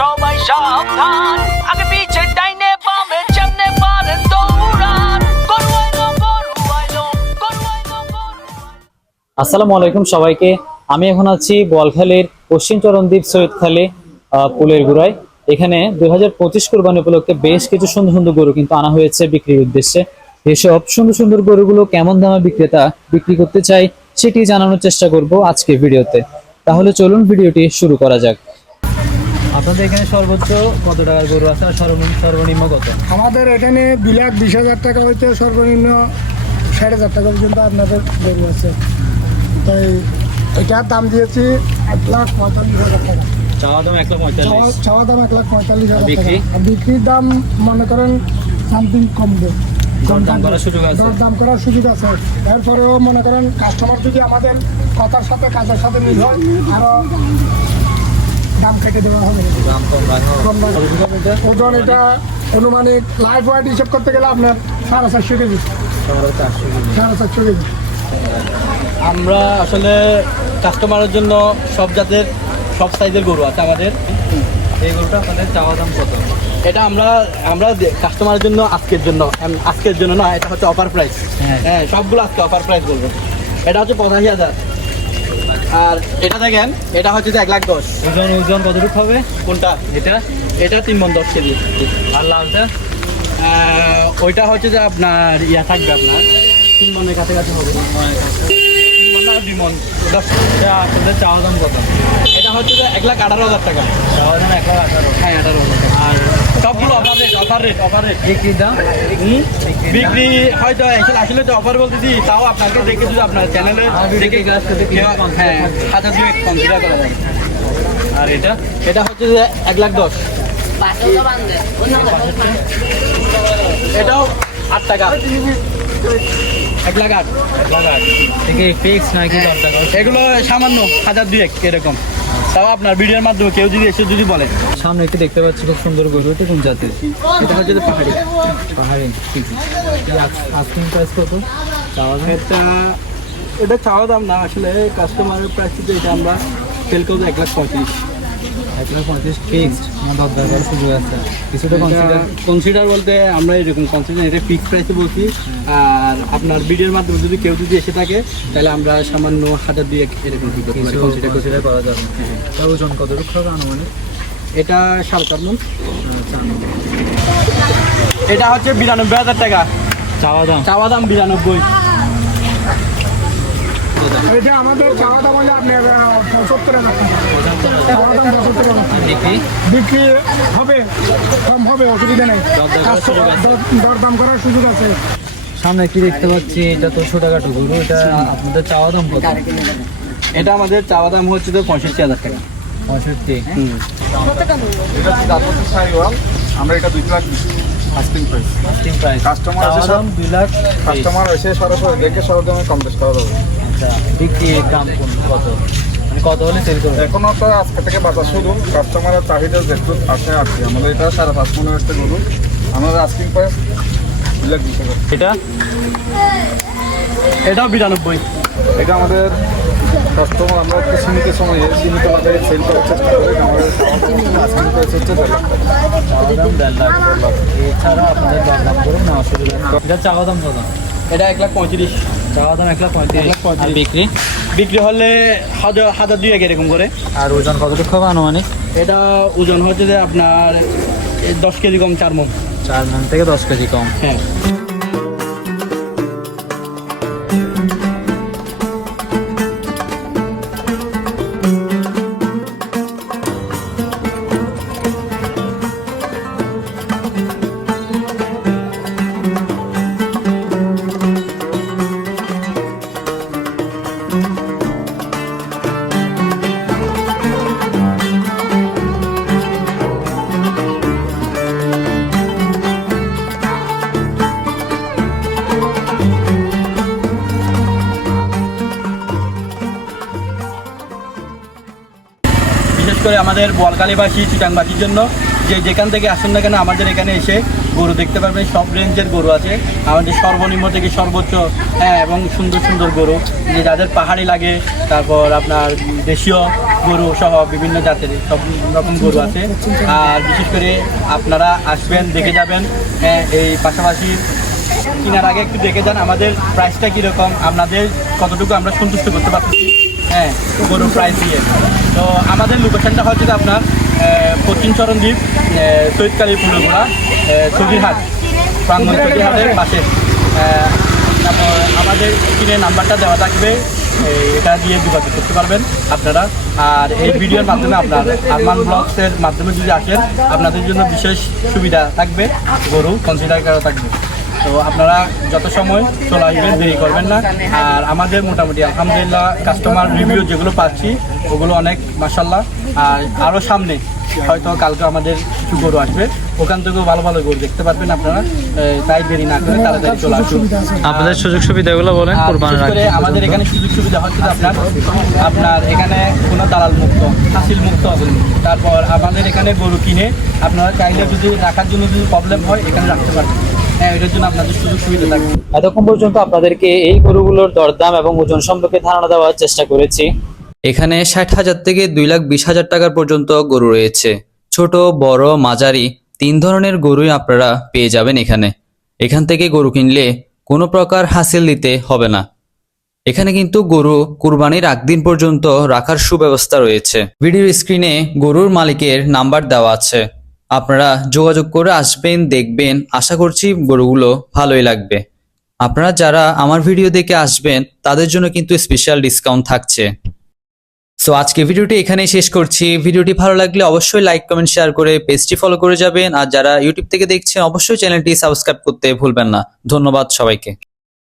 সবাই সাবধান। আগে পিছে ডাইনে বামে পারেন দৌড়ান। আসসালামু আলাইকুম সবাইকে। আমি এখন আছি বোয়ালখালীর পশ্চিম চরণদ্বীপ সৈয়দখালী পুলের গুড়ায়। এখানে দুই হাজার পঁচিশ কোরবানি উপলক্ষে বেশ কিছু সুন্দর সুন্দর গরু কিন্তু আনা হয়েছে বিক্রির উদ্দেশ্যে। এসব সুন্দর সুন্দর গরুগুলো কেমন দামে বিক্রেতা বিক্রি করতে চাই সেটি জানানোর চেষ্টা করব আজকে ভিডিওতে। তাহলে চলুন ভিডিওটি শুরু করা যাক। আপনাদের এখানে সর্বোচ্চ কত টাকার গরু আছে আর সর্বনিম্ন কত? আমাদের এখানে দু লাখ বিশ হাজার টাকা হইতে সর্বনিম্ন ষাট হাজার টাকা পর্যন্ত আপনাদের গরু আছে। তাই এটার দাম দিয়েছি এক লাখ পঁয়তাল্লিশ হাজার টাকা। চাওয়া দাম এক লাখ চাওয়া- চাওয়া দাম এক লাখ পঁয়তাল্লিশ হাজার টাকা। আর বিক্রির দাম মনে করেন সামথিং কমবে। দরদাম করার সুযোগ আছে? দাম করার সুযোগ আছে। এরপরেও মনে করেন কাস্টমার যদি আমাদের কথার সাথে কাজের সাথে মিল হয় আরও দাম কেটে দেওয়া হবে। দাম কম কম ওজন এটা অনুমানিক লাইফ ওয়াইট হিসেব করতে গেলে আপনার সাড়ে চারশো কেজি। সাড়ে চারশো কেজি। আমরা আসলে কাস্টমারের জন্য সব জাতের সব সাইজের গরু আছে আমাদের। এই গরুটা আপনাদের চাওয়া দাম কত? এটা আমরা আমরা কাস্টমারের জন্য আজকের জন্য আজকের জন্য না এটা হচ্ছে অফার প্রাইস হ্যাঁ। হ্যাঁ সবগুলো আজকে অফার প্রাইস বলব। এটা হচ্ছে পঁচাশি হাজার। আর এটা দেখেন এটা হচ্ছে যে এক লাখ দশ। ওজন ওজন কতটুকু হবে? কোনটা? এটা? এটা তিন মন দশ কেজি। আর লালটা? ওইটা হচ্ছে যে আপনার ইয়া থাকবে আপনার। তিন মনের কাছাকাছি হবে। দুই মন দশ। চাওয়া দাম কত? এটা হচ্ছে এক লাখ আঠারো হাজার টাকা। এক হ্যাঁ আঠারো হাজার আর সবগুলো offer rate offer rate offer rate বিক্রির দাম? বিক্রি হয়তো আসলে আসলে তো অফার বলতেছি তাও আপনাকে দেখে যদি আপনার চ্যানেলে দেখে হ্যাঁ হাজার দুয়েক কনসিডার করা। যায় আর এটা? এটা হচ্ছে যে এক লাখ দশ। এটাও আট টাকা। এক লাখ আট। থেকে ফিক্স নাকি এগুলো সামান্য হাজার দুয়েক এরকম। তাও আপনার ভিডিওর মাধ্যমে কেউ যদি এসে যদি বলে। সামনে একটু দেখতে পাচ্ছি খুব সুন্দর গরু এটা কোন জাতের? এটা হচ্ছে পাহাড়ি। পাহাড়ি আস্কিং প্রাইস কত? চাওয়া দাম? এটা এটা চাওয়া দাম না আসলে কাস্টমারের প্রাইস থেকে এটা আমরা সেল করব এক লাখ পঁয়ত্রিশ। এক পঁয়ত্রিশ ফিক্সড আমার দশ টাকার সুযোগ আছে। কিছুটা কনসিডার কনসিডার বলতে আমরা এরকম কনসিডার এটা ফিক্স প্রাইসে বলছি। আর আপনার ভিডিওর মাধ্যমে যদি কেউ যদি এসে থাকে তাহলে আমরা সামান্য হাজার দুই এরকম কনসিডার কনসিডার করা যাবে। ওজন আনুমানিক? এটা সাড়ে চার মন। আচ্ছা, এটা হচ্ছে বিরানব্বই হাজার টাকা। চাওয়া দাম? চাওয়া দাম বিরানব্বই। এটা আমাদের চাওয়া দাম হলে আপনার পঁচাত্তর হাজার টাকা। চাওয়া দাম পঁচাত্তর হাজার টাকা। বিক্রি? হবে কম হবে অসুবিধা নেই। দর- দরদাম করার সুযোগ আছে। সামনে কি দেখতে পাচ্ছি? এটা তো ছোট খাটো গরু এটা আপনাদের চাওয়া দাম কত? এটা আমাদের চাওয়া দাম হচ্ছে তো পঁয়ষট্টি হাজার টাকা। পঁয়ষট্টি? হুম। এটা আমরা এটা দুই লাখ প্রাইস প্রাইস Customer আছে দুই লাখ কাস্টমার এসে সরাসরি দেখে সরজমে কম বেশ করা যাবে আচ্ছা বিক্রির দাম কোন কত? মানে কত হলে সেল করবে এখনও তো আজকে থেকে বাজার শুরু। কাস্টমারের চাহিদা যেহেতু আসে আর কি। আমাদের এটা সাড়ে পাঁচ মনে একটা গরু। আমাদের আস্কিং প্রাইস এটা? এটাও বিরানব্বই। এটা আমাদের কাস্টমার আমরা একটু সীমিত সময়ে সীমিত বাজারে সেল করার চেষ্টা করি। আমাদের আস্কিং প্রাইস হচ্ছে দেড় লাখ টাকা। দেড় লাখ এছাড়া আপনাদের দর দাম করুন না অসুবিধা নেই এটা চাওয়া দাম এটা এক লাখ পঁয়ত্রিশ। চাওয়া দাম এক লাখ পঁয়ত্রিশ। আর বিক্রি? বিক্রি হলে হাজার হাজার দুই এক এরকম করে। আর ওজন কতটুকু হবে আনুমানিক? এটা ওজন হচ্ছে যে আপনার দশ কেজি কম চার মন চার মন থেকে দশ কেজি কম। হ্যাঁ। বিশেষ করে আমাদের বোয়ালকালীবাসী চিটাংবাসীর জন্য, যে যেখান থেকে আসেন না কেন, আমাদের এখানে এসে গরু দেখতে পারবেন, সব রেঞ্জের গরু আছে। আমাদের সর্বনিম্ন থেকে সর্বোচ্চ হ্যাঁ এবং সুন্দর সুন্দর গরু। যে যাদের পাহাড়ি লাগে, তারপর আপনার দেশীয় গরু সহ বিভিন্ন জাতের সব রকম গরু আছে। আর বিশেষ করে আপনারা আসবেন, দেখে যাবেন হ্যাঁ এই পাশাপাশি কেনার আগে একটু দেখে যান, আমাদের প্রাইসটা কীরকম, আপনাদের কতটুকু আমরা সন্তুষ্ট করতে পারছি হ্যাঁ গরুর প্রাইস দিয়ে। তো আমাদের লোকেশনটা হচ্ছে আপনার পশ্চিম চরণদ্বীপ সৈয়দকালী ফুলগুড়া চৌধুরীহাট প্রাঙ্গন চৌধুরীহাটের পাশে। তারপর আমাদের স্ক্রিনে নাম্বারটা দেওয়া থাকবে এটা দিয়ে যোগাযোগ করতে পারবেন আপনারা। আর এই ভিডিওর মাধ্যমে আপনার আরমান ব্লগসের মাধ্যমে যদি আসেন, আপনাদের জন্য বিশেষ সুবিধা থাকবে, গরু কনসিডার করা থাকবে। তো আপনারা যত সময় চলে আসবেন দেরি করবেন না। আর আমাদের মোটামুটি আলহামদুলিল্লাহ কাস্টমার রিভিউ যেগুলো পাচ্ছি ওগুলো অনেক মাসাল্লাহ আর আরও সামনে হয়তো কালকে আমাদের কিছু গরু আসবে। ওখান থেকেও ভালো ভালো গরু দেখতে পারবেন আপনারা। তাই দেরি না করে তাড়াতাড়ি চলে আসুন। আপনাদের সুযোগ সুবিধাগুলো বলেন করে আমাদের এখানে সুযোগ সুবিধা হচ্ছে আপনার আপনার এখানে কোনো দালাল মুক্ত হাসিল মুক্ত তারপর আমাদের এখানে গরু কিনে আপনারা চাইলে যদি রাখার জন্য যদি প্রবলেম হয় এখানে রাখতে পারবেন। হ্যাঁ এতক্ষণ পর্যন্ত আপনাদেরকে এই গরুগুলোর দরদাম এবং ওজন সম্পর্কে ধারণা দেওয়ার চেষ্টা করেছি। এখানে ষাট হাজার থেকে দুই লাখ বিশ হাজার টাকার পর্যন্ত গরু রয়েছে। ছোট, বড়, মাঝারি, তিন ধরনের গরুই আপনারা পেয়ে যাবেন এখানে। এখান থেকে গরু কিনলে কোনো প্রকার হাসিল দিতে হবে না। এখানে কিন্তু গরু কুরবানির আগ দিন পর্যন্ত রাখার সুব্যবস্থা রয়েছে। ভিডিওর স্ক্রিনে গরুর মালিকের নাম্বার দেওয়া আছে। আপনারা যোগাযোগ করে আসবেন, দেখবেন। আশা করছি গরুগুলো ভালোই লাগবে। আপনারা যারা আমার ভিডিও দেখে আসবেন, তাদের জন্য কিন্তু স্পেশাল ডিসকাউন্ট থাকছে। সো আজকে ভিডিওটি এখানেই শেষ করছি। ভিডিওটি ভালো লাগলে অবশ্যই লাইক কমেন্ট শেয়ার করে পেজটি ফলো করে যাবেন। আর যারা ইউটিউব থেকে দেখছেন, অবশ্যই চ্যানেলটি সাবস্ক্রাইব করতে ভুলবেন না। ধন্যবাদ সবাইকে।